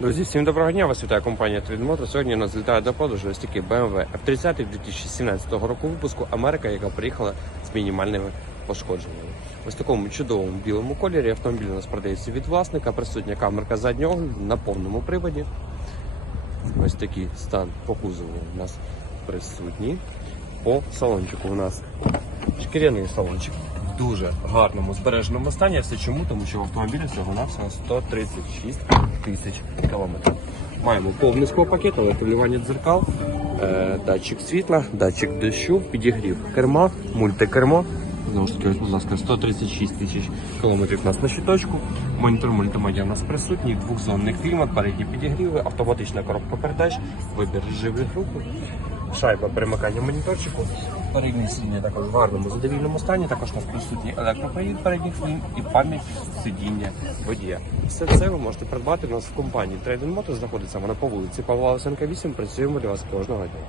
Друзі, всім доброго дня! Вас вітає компанія Трейдмотор. Сьогодні нас злітає до продажу ось такий BMW F30 2017 року випуску Америка, яка приїхала з мінімальними пошкодженнями. Ось в такому чудовому білому кольорі автомобіль у нас продається від власника, присутня камерка заднього огляду на повному приводі. Ось такий стан по кузову у нас присутній. По салончику у нас шкіряний салончик дуже гарному збереженому стані. Все чому? Тому що в автомобілі всього на 136 тисяч кілометрів. Маємо повний склопакет, електролювання дзеркал, е, датчик світла, датчик дощу, підігрів керма, мультикермо. Знову ж таки, будь ласка, 136 тисяч кілометрів у нас на щиточку. Монітор мультимедіа у нас присутній, двохзонний клімат, передні підігріви, автоматична коробка передач, вибір живих руху, шайба перемикання моніторчику. Передні сидіння також в гарному задовільному стані. Також у нас присутній електропривід передніх сидінь і пам'ять сидіння водія. Все це ви можете придбати у нас в компанії Trading Motors. Знаходиться вона по вулиці Павла Лисенка 8. Працюємо для вас кожного дня.